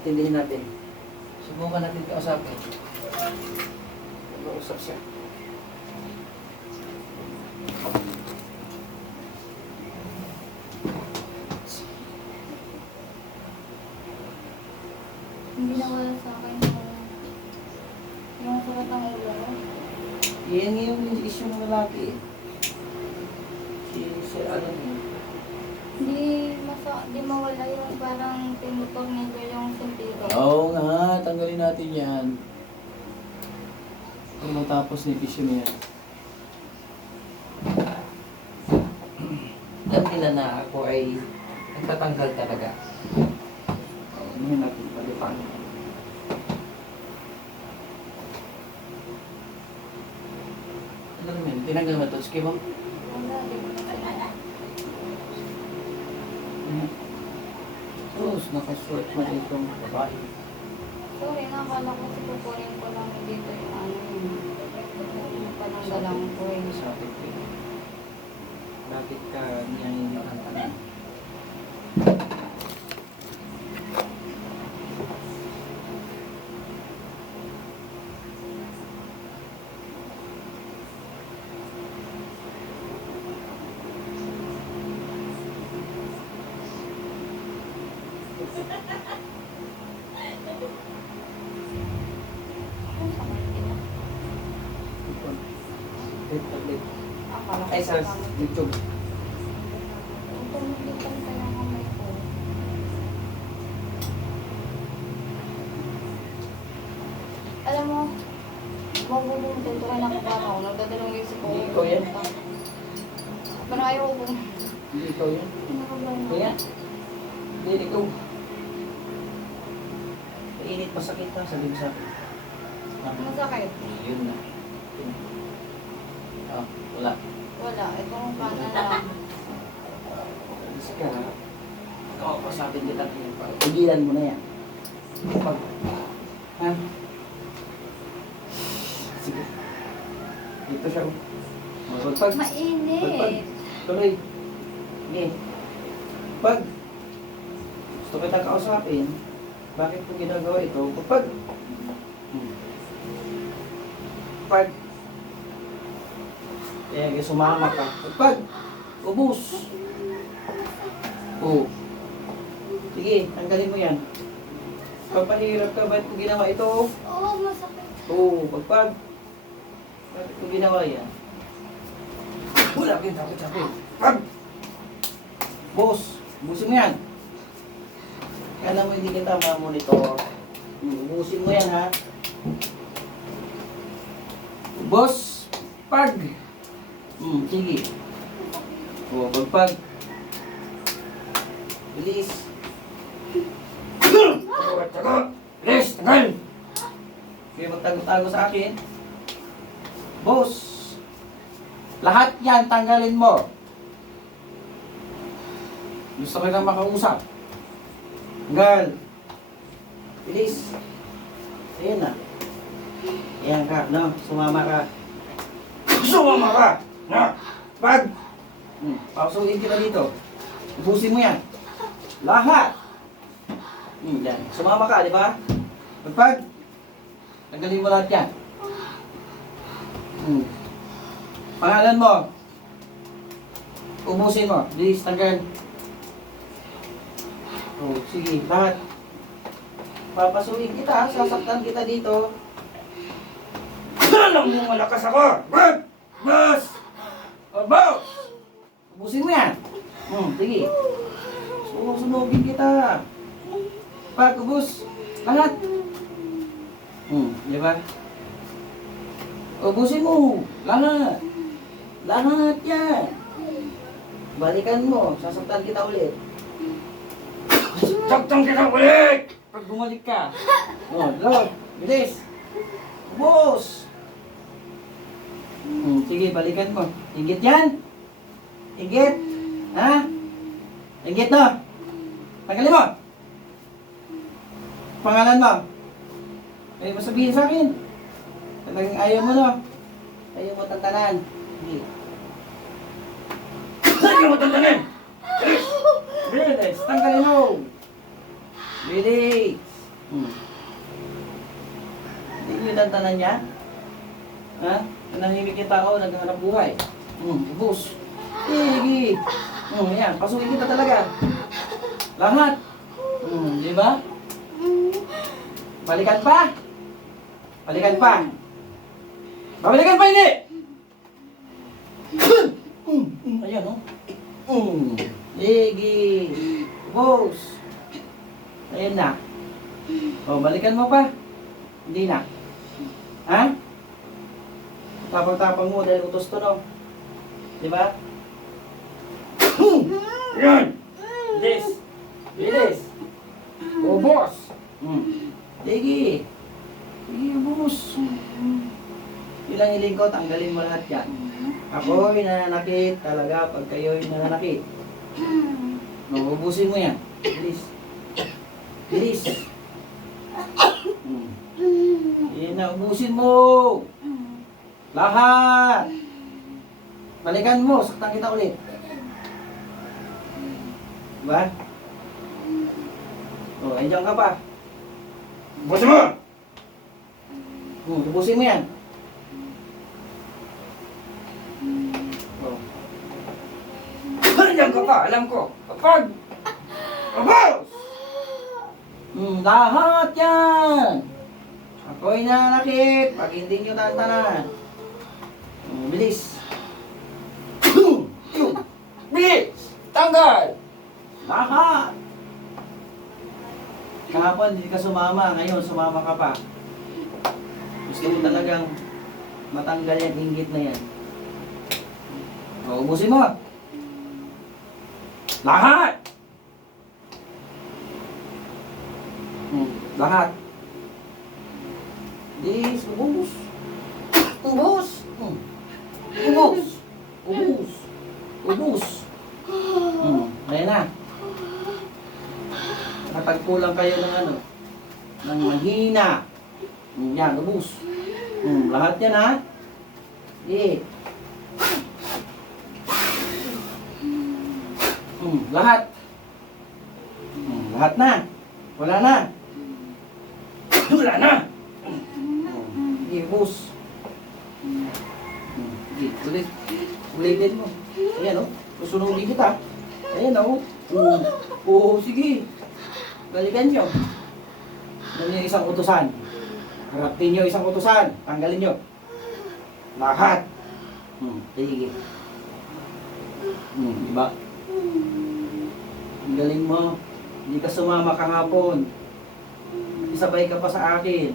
Tindihin natin. Subukan natin kausapin. Mag-uusap siya. Hindi nawala sa akin yung sakit ng ulo ko. Yan yung issue ng lalaki. Si Sir Alan yun. Di mawala yung parang tinutornado yung sentido. Oo nga, tanggalin natin yan. Kung matapos na yung issue niya. Alam nila na ako ay nagtatanggal talaga. Ano yun natin palipan. Ano naman, tinanggal mo ito, ski mo? Wala, di ko na kaya. Tapos, nakasuot mo itong babae. Sorry, nakakala ko si kukunin ko lang dito yung ano yung pananggalang ko eh. Sabi ko yun. Bakit ka niya yung nakantanan? Ang sakit nila. Akala ko Ay, sa kamay. YouTube. Tumulitan ka ng kamay ko. Alam mo, mabulong dito rin ako para ako. Nagdadalong isip ko. Hindi ikaw yan. Parang ayaw ko. Hindi ikaw yan. Ano ka ba yun? Kaya? Hindi ikaw. Mainit, masakit na, sabi mo sa akin. Masakit. Yun na. Ah, wala. Wala. Itong kanan lang. Alis ka. Oo, pasapin kita. Tigilan mo na yan. Pag. Ha? Sige. Dito siya. Pag. Mainit. Tuloy. Sige. Pag. Gusto kita kausapin. Bakit ko ginagawa ito? Pag. Pag. Eh, sumama ka. Pag. Ubus. Oo. Sige, tanggalin mo yan. Papahirap ka, bakit ko ginawa ito? Oo, masakit. Oo, pagpag. Bakit ko ginawa yan? Wala kang takot-takot. Pag! Boss, busin mo yan. Kala mo hindi kita ma-monitor. Busin mo yan, ha? Boss, pag! Sige. O, pagpag. Bilis. Tago! Bilis, tagal! Kaya magtago-tago sa akin. Boss, lahat yan tanggalin mo. Gusto ko lang makausap. Tanggal. Bilis. Ayan na. Ayan ka, no? Sumama ka. Sumama ka! Na! Pag! Pausuin kita dito. Ubusin mo yan. Lahat! Yan. Sumama ka, di ba? Pagpag! Tanggalin mo lahat yan. Pangalan mo. Ubusin mo. Bilis, tanggal. Oh, sige, lahat. Papasukin kita, sasaktan kita dito. Alam mo malakas ako! Wag! Boss! Oh, boss! Ubusin mo yan. Sige. Sunugin kita. Pag, ubus. Lahat. Di ba? Ubusin mo. Lahat. Lahat yan. Balikan mo. Sasaktan kita ulit. Sasaktan kita ulit! Pag bumalik ka. Lord. Bilis. Ubus. Sige, balikan mo. Inggit yan. Inggit. Ha? Inggit no? Tanggalin mo. Pangalan mo. May mo sabihin sa akin. Talagang ayaw mo no? Ayaw mo tantanan. Sige. Ayaw mo tantanan! Bilis! Tanggalin mo! Bilis! Hindi nyo tantanan niya? Ha? Nanahimik yung tao, naghahanap buhay. Ubus. Sige. Yan, pasukin kita talaga. Lahat. Di ba? Balikan pa. Balikan pa. Babalikan pa hindi. Ayan, oh. Sige. Ubus. Ayan na. O, balikan mo pa. Hindi na. Ha? Tapang-tapang mo dahil utos to, no? Di ba? Yan! Bilis! Bilis! O, boss! Sige! Sige, boss! Ilang hiling ko, tanggalin mo lahat yan. Ako'y nananakit talaga pag kayo'y nananakit. Mabubusin mo yan. Bilis! Bilis! Yan na, ubusin mo! Lahat! Balikan mo, saktan kita ulit. Diba? O, andyan ka pa. Ubusin mo! Ubusin mo yan. O. Andyan ka pa, alam ko. Kapag! Abos! Lahat yan! Ako'y nanakit pag hindi nyo tantanan. Bilis! Bilis! Tanggal! Lahat! Kahapon hindi ka sumama, ngayon sumama ka pa. Gusto mo talagang matanggal yung inggit na yan. O, ubusin mo! Lahat! Lahat! Bilis! Ubus! Ubus! Ubus! Ubus! Ubus! Ayan na. Nakatagpulang kayo ng ano, ng mahina. Yan, ubus. Lahat yan ha. Lahat. Lahat na. Wala na. Wala na. Ubus. Ulit. Ulitin mo. Ayan o. Susunugin kita. Ayan o. Oo, sige. Balikan nyo. Ano yung isang utusan? Harapin nyo isang utusan. Tanggalin nyo. Lahat. Sige. Diba? Ang galing mo. Hindi ka sumama kahapon. Isabay ka pa sa akin.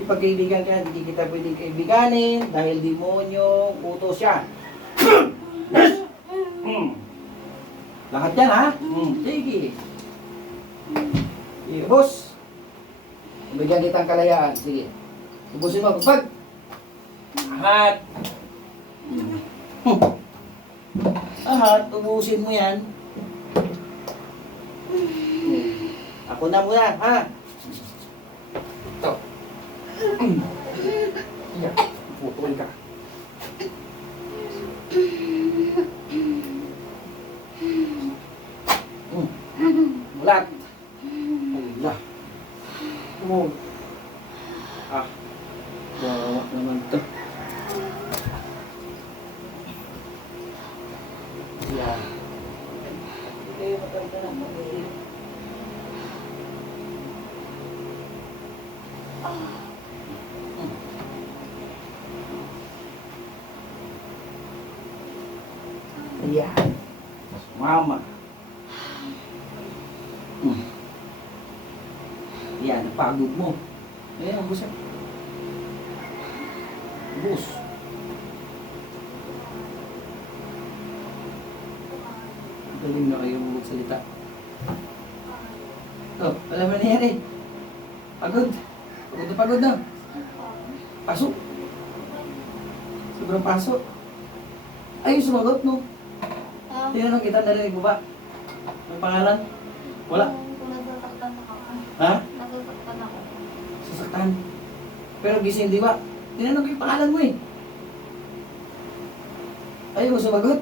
Ipagkaibigan ka, hindi kita pwedeng kaibiganin dahil demonyo, utos siya. Lahat yan ha? Sige. Sige, boss. Bigyan kitang kalayaan. Sige. Ubusin mo. Pag! Lahat. Lahat. Ubusin mo yan. Ako na muna, ha? Ito. Yan. Pupul ka. Mulat. Allah. Bawa naman ito. Yan. Okay, maganda na mag-iit. Ayan. Mama. Yan, napagod mo. Ayan, ubus yan. Ubus. Galing na kayo magsalita. Oh, alam mo nangyari. Pagod. Pagod na pagod na. Pasok. Sobrang pasok. Ay, sumagot no. Tinanong kita, narinig mo ba? Ang pangalan? Wala. Nasasaktan ako. Ha? Nasasaktan ako. Sasaktan. Pero gising di ba? Tinanong ko yung pangalan mo eh. Ayaw mo sumagot?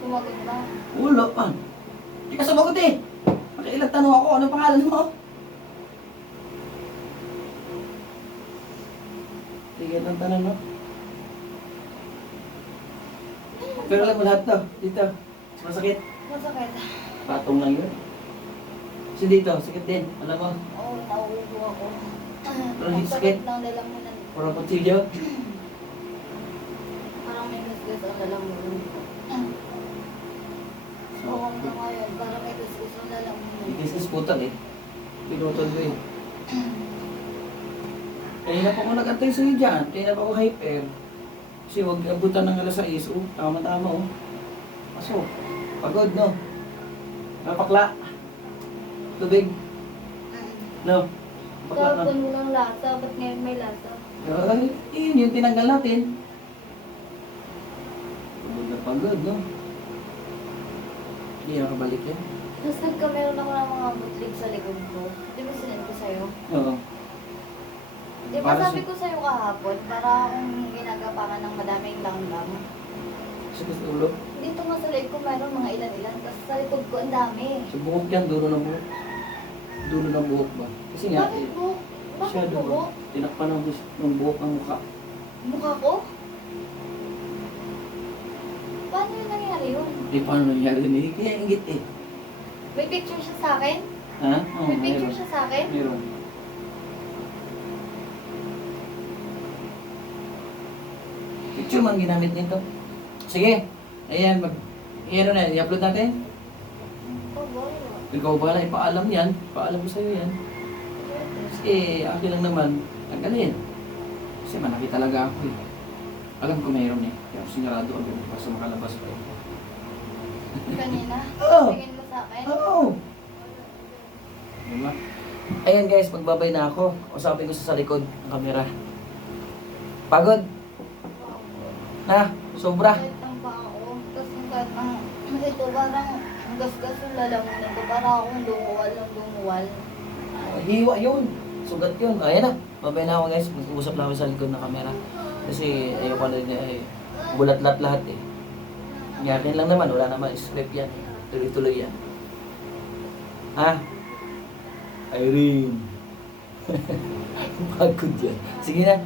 Sumagot ba? Wala pa. Hindi ka sumagot eh. Makiilang tanong ako, anong pangalan mo? Bigat ng tanan, no? Pero alam mo lahat to, dito. Masakit. Masakit. Patong lang yun. So dito, sakit din. Alam mo, Oo, nauubo ako. Pero Ang sakit. sakit ng lalamunan. parang kutsilyo. Parang may gasgas ang lalamunan ko. So, hanggang ngayon, parang may gasgas ang lalamunan. Ikis-kis putang eh. Pinutol ko eh. Kanina pa ako nag-antay sa'yo dyan. Kanina pa ako hyper. Kasi huwag abutan ng alas 6. Oh, tama-tama oh. Pasok. Pagod no? Napakla. Tubig. No? Pakla na. Kahapon walang lasa, ba't ngayon may lasa? Ay, yun yung tinanggal natin. Pagod na pagod, no? Hindi nakabalik yan. Tapos nagkameron ako ng mga butlig sa likod ko. Di ba sinend ko sa'yo? Oo. Di ba Para sabi ko sa'yo kahapon, para akong ginagapangan ng madaming langgam. Sakit sa ulo. Dito nga sa leg ko mayroon mga ilan-ilan, tapos sa likod ko ang dami. Sa buhok yan, dulo ng buhok. Dulo ng buhok ba? Kasi nga, Bakit po? Bakit shadow po po? ba? Tinakpan ng buhok ng mukha. Mukha ko? Paano yun nangyari yun? Eh, paano nangyari yun eh? Kaya ingit eh. May picture siya sa akin? Ha? Oo, May picture meron. siya sa akin? Meron. Picture man ginamit nito. Sige. Ayan, ayan na, i-upload natin. Oh, boy. Ikaw ba ipaalam yan? Paalam ko sa'yo yan. Kasi akin lang naman, tanggalin. Kasi malaki talaga ako eh. Alam ko mayroon eh. Kaya ako sinarado agad para sa makalabas pa eh. Kanina? Oo. Tingin mo sa akin? Oo! Diba? Ayan guys, magbabay na ako. Usapin ko sa likod ng kamera. Pagod? Na? Sobra? Kahit ang paa ko. Tapos yung kahit ang... Ito parang ang gasgas yung lalamunan ko. Parang akong lumuwal ng lumuwal. Hiwa yun. Sugat yun. Ayan na. Babay na ako guys. Mag-uusap lang ako sa likod ng kamera. Kasi ayoko na eh, bulat lahat eh. Yakin lang naman. Wala naman script yan. Tuloy-tuloy yan. Ha? Irene. Pagod yan. Sige na.